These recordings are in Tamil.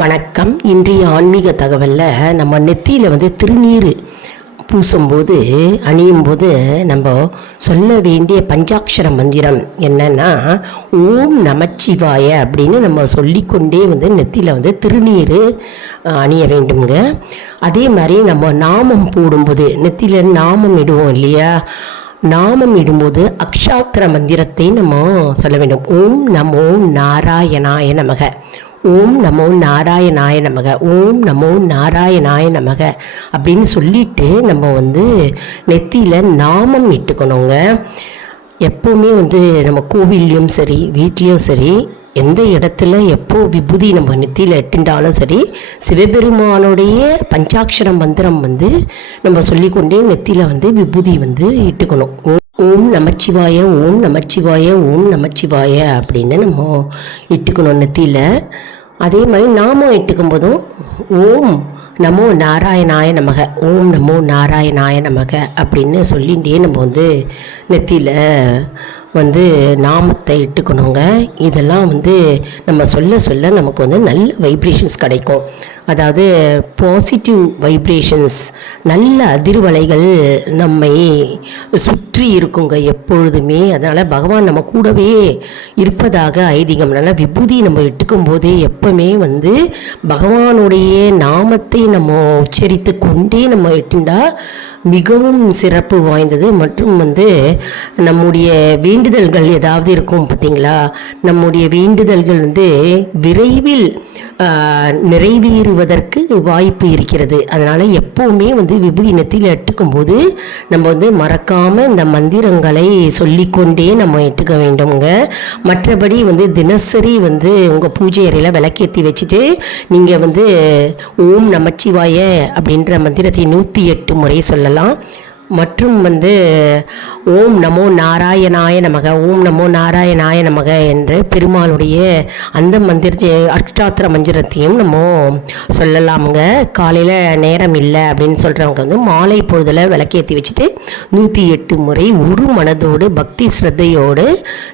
வணக்கம். இன்றைய ஆன்மீக தகவலில் நம்ம நெத்தியில் திருநீர் பூசும்போது அணியும்போது நம்ம சொல்ல வேண்டிய பஞ்சாட்சர மந்திரம் என்னன்னா, ஓம் நமச்சிவாய அப்படின்னு நம்ம சொல்லிக்கொண்டே நெத்தியில் திருநீர் அணிய வேண்டுங்க. அதே மாதிரி நம்ம நாமம் போடும்போது நெத்தியில் நாமம் இடுவோம் இல்லையா, நாமம் இடும்போது அக்ஷாத்திர மந்திரத்தை நம்ம சொல்ல வேண்டும். ஓம் நமோ நாராயணாய நமக, ஓம் நமோ நாராயணாய நமக, ஓம் நமோ நாராயணாய நமக அப்படின்னு சொல்லிட்டு நம்ம நெத்தியில் நாமம் இட்டுக்கணுங்க. எப்போவுமே நம்ம கோவில்லையும் சரி வீட்லேயும் சரி எந்த இடத்துல எப்போ விபூதி நம்ம நெத்தியில் இட்டுண்டாலும் சரி, சிவபெருமானுடைய பஞ்சாட்சர மந்திரம் நம்ம சொல்லிக்கொண்டே நெத்தியில் விபூதி இட்டுக்கணும். ஓம் நமச்சிவாய, ஓம் நமச்சிவாய, ஓம் நமச்சிவாய அப்படின்னு நம்ம இட்டுக்கணும் நெத்தியில். அதே மாதிரி நாமம் இட்டுக்கும் போதும் ஓம் நமோ நாராயணாய நமக, ஓம் நமோ நாராயணாய நமக அப்படின்னு சொல்லிகிட்டே நம்ம நெத்தியில் நாமத்தை இட்டுக்கணுங்க. இதெல்லாம் நம்ம சொல்ல சொல்ல நமக்கு நல்ல வைப்ரேஷன்ஸ் கிடைக்கும். அதாவது பாசிட்டிவ் வைப்ரேஷன்ஸ், நல்ல அதிர்வலைகள் நம்மை சுற்றி இருக்குங்க எப்பொழுதுமே. அதனால் பகவான் நம்ம கூடவே இருப்பதாக ஐதீகம். அதனால் விபூதி நம்ம இட்டுக்கும் போதே எப்பவுமே பகவானுடைய நாமத்தை நம்ம உச்சரித்து கொண்டே நம்ம இட்டுண்டா மிகவும் சிறப்பு வாய்ந்தது. மற்றும் நம்முடைய வேண்டுதல்கள் ஏதாவது இருக்கும் பார்த்தீங்களா, நம்முடைய வேண்டுதல்கள் விரைவில் நிறைவேறுவதற்கு வாய்ப்பு இருக்கிறது. அதனால் எப்போவுமே விபூதி நெத்தியில் இட்டுக்கும் போது நம்ம மறக்காமல் இந்த மந்திரங்களை சொல்லிக்கொண்டே நம்ம இட்டுக்க வேண்டும்ங்க. மற்றபடி தினசரி உங்கள் பூஜை அறையில் விளக்கேற்றி வச்சுட்டு நீங்கள் ஓம் நமச்சிவாய அப்படின்ற மந்திரத்தை 108 முறை சொல்லலாம். மற்றும் ஓம் நமோ நாராயணாய நமக, ஓம் நமோ நாராயணாய நமக என்று பெருமாளுடைய அந்த மந்திர அஷ்டாத்திர மந்திரத்தையும் நம்ம சொல்லலாமுங்க. காலையில் நேரம் இல்லை அப்படின்னு சொல்கிறவங்க மாலை பொழுதில் விளக்கேற்றி வச்சுட்டு 108 முறை ஒரு மனதோடு பக்தி ஸ்ரத்தையோடு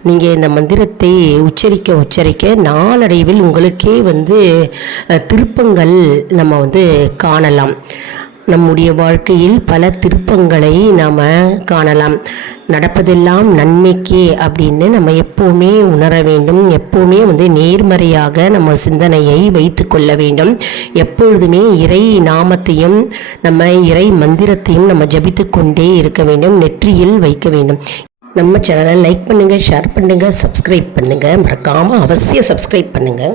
நீங்கள் இந்த மந்திரத்தை உச்சரிக்க நாளடைவில் உங்களுக்கே திருப்பங்கள் நம்ம காணலாம். நம்முடைய வாழ்க்கையில் பல திருப்பங்களை நாம் காணலாம். நடப்பதெல்லாம் நன்மைக்கே அப்படின்னு நம்ம எப்போவுமே உணர வேண்டும். எப்போவுமே நேர்மறையாக நம்ம சிந்தனையை வைத்து கொள்ள வேண்டும். எப்பொழுதுமே இறை நாமத்தையும் நம்ம இறை மந்திரத்தையும் நம்ம ஜபித்து கொண்டே இருக்க வேண்டும், நெற்றியில் வைக்க வேண்டும். நம்ம சேனலை லைக் பண்ணுங்கள், ஷேர் பண்ணுங்கள், சப்ஸ்கிரைப் பண்ணுங்கள். மறக்காமல் அவசியம் சப்ஸ்கிரைப் பண்ணுங்கள்.